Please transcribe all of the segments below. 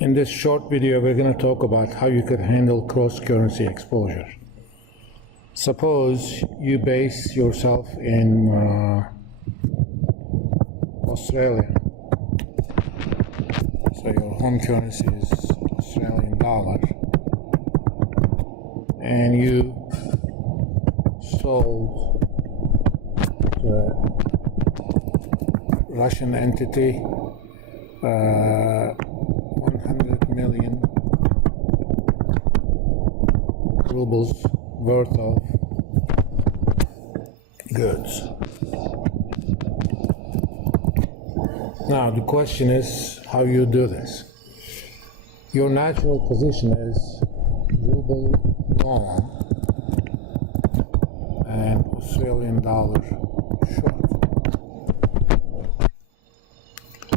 In this short video, we're going to talk about how you could handle cross-currency exposure. Suppose you base yourself in Australia. So your home currency is Australian dollar. And you sold the Russian entity 100 million rubles worth of goods. Now the question is how you do this. Your natural position is ruble long and Australian dollar short.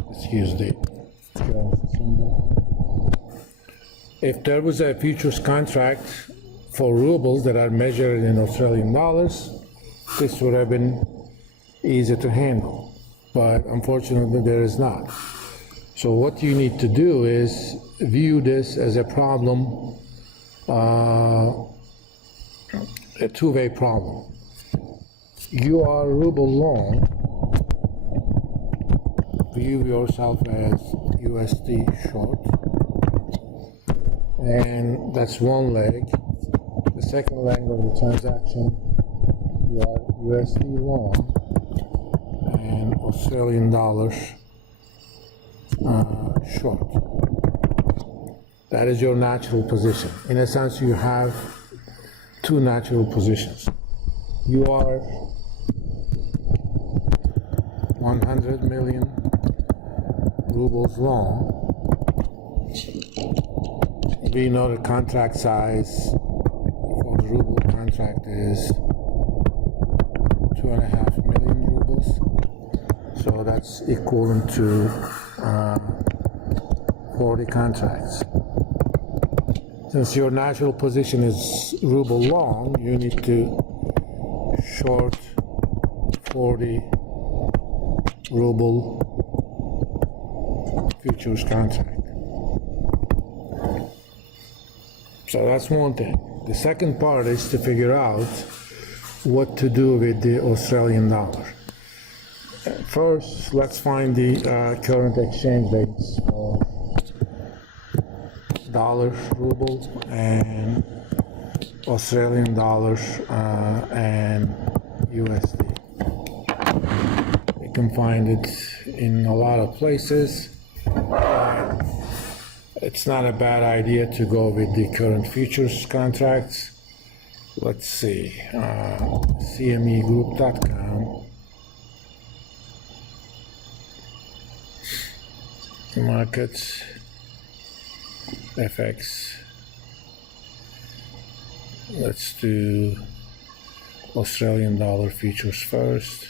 Let's use the symbol. If there was a futures contract for rubles that are measured in Australian dollars, this would have been easy to handle, but unfortunately there is not. So what you need to do is view this as a problem, a two-way problem. You are ruble long, view yourself as USD short, and that's one leg. The second leg of the transaction, you are USD long and Australian dollars short. That is your natural position. In a sense, you have two natural positions. You are 100 million rubles long. We know the contract size for the ruble contract is 2.5 million rubles. So that's equivalent to 40 contracts. Since your natural position is ruble long, you need to short 40 ruble futures contract. So that's one thing. The second part is to figure out what to do with the Australian dollar. First, let's find the current exchange rates for dollar, ruble, and Australian dollars and USD. You can find it in a lot of places. It's not a bad idea to go with the current futures contracts. Let's see, cmegroup.com. Markets, FX. Let's do Australian dollar futures first.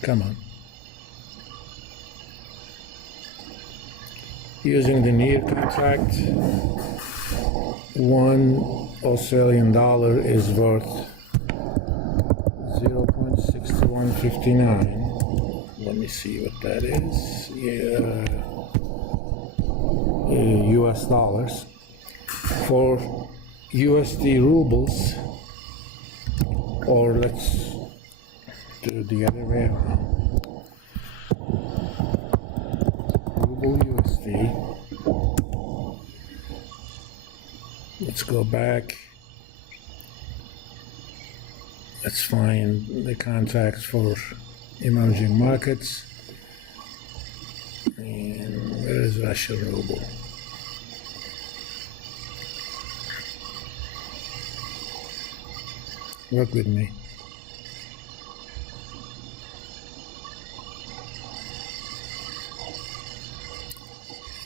Come on. Using the near contract, one Australian dollar is worth 0.6159. Let me see what that is. US dollars. For USD rubles, or let's do the other way around. Ruble USD. Let's go back. Let's find the contracts for emerging markets. And where is Russian ruble? Work with me.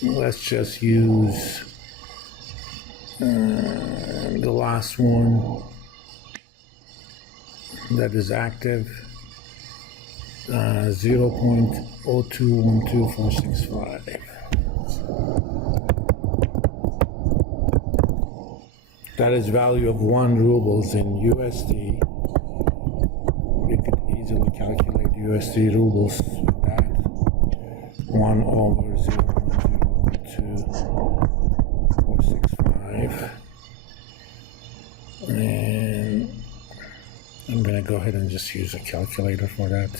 Let's just use the last one that is active, 0.0212465. That is value of 1 rubles in USD. We could easily calculate USD rubles with that. 1 over 0.02465. And I'm going to go ahead and just use a calculator for that.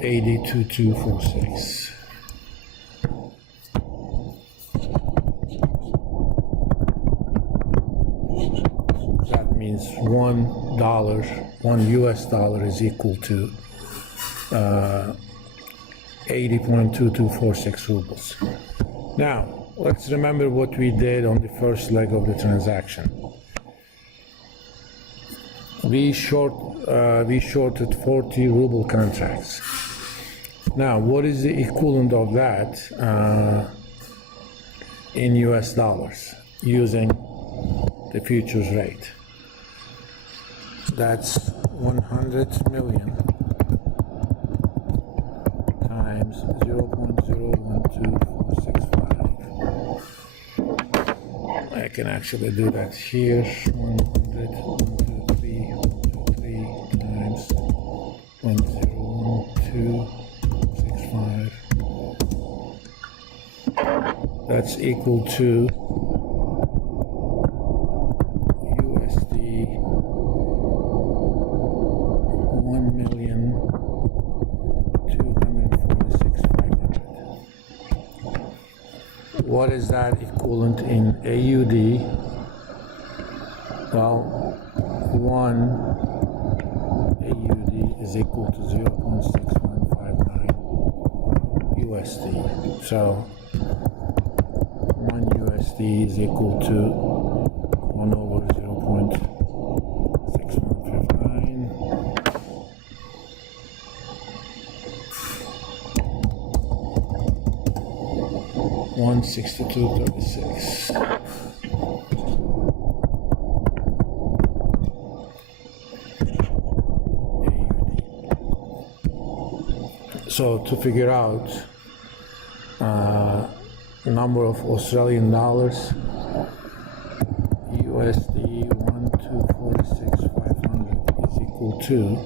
$80.2246. That means $1, $1 is equal to 80.2246 rubles. Now, let's remember what we did on the first leg of the transaction. We shorted 40 ruble contracts. Now, what is the equivalent of that in US dollars using the futures rate? That's 100 million times 0.012465. I can actually do that here. 100, 123 times 101265. That's equal to USD 1,246,500. What is that equivalent in AUD? Well, 1 AUD is equal to 0.6159 USD. So 1 USD is equal to 1 over 0.6159. $162.36. So to figure out number of Australian dollars, USD 1,246,500 is equal to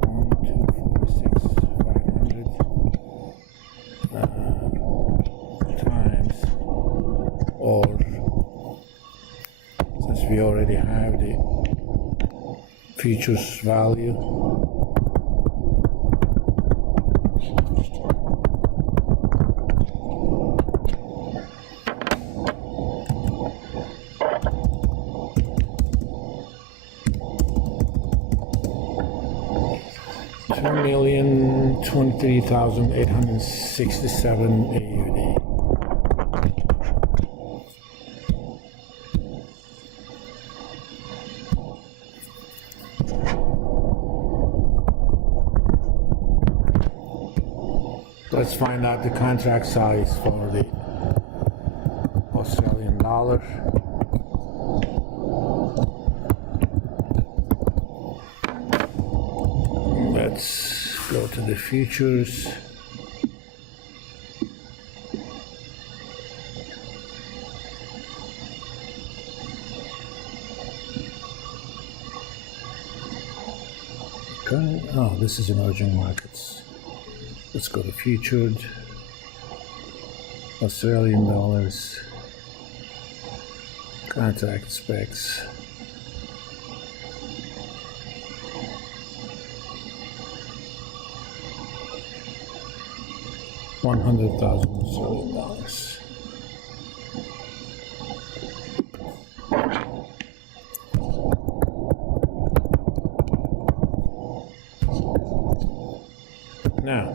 1,246,500 times, or since we already have the futures value, $2,023,867 AUD. Let's find out the contract size for the Australian dollar. Let's go to the futures. Okay. Oh, this is emerging markets. Let's go to featured. Australian dollars. Contract specs. $100,000 Australian dollars. Now,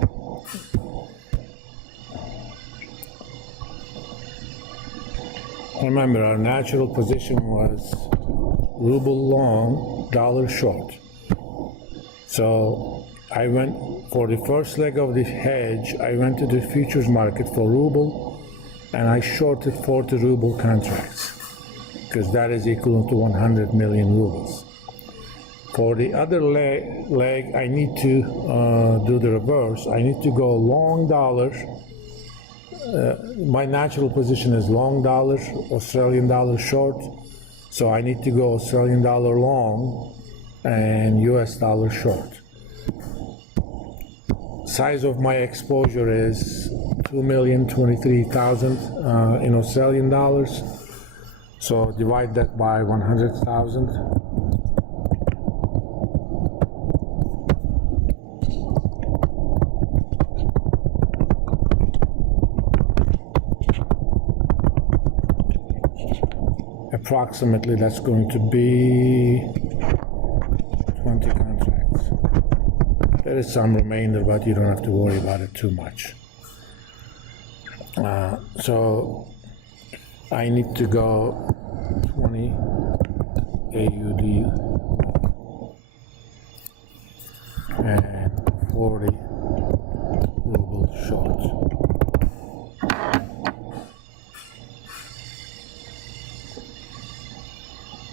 remember our natural position was ruble long, dollar short. So I went for the first leg of the hedge, I went to the futures market for ruble and I shorted 40 ruble contracts because that is equivalent to 100 million rubles. For the other leg, I need to do the reverse. I need to go long dollar. My natural position is long dollar, Australian dollar short. So I need to go Australian dollar long and US dollar short. Size of my exposure is 2,023,000 in Australian dollars. So divide that by 100,000. Approximately that's going to be 20 contracts. There is some remainder, but you don't have to worry about it too much. So I need to go 20 AUD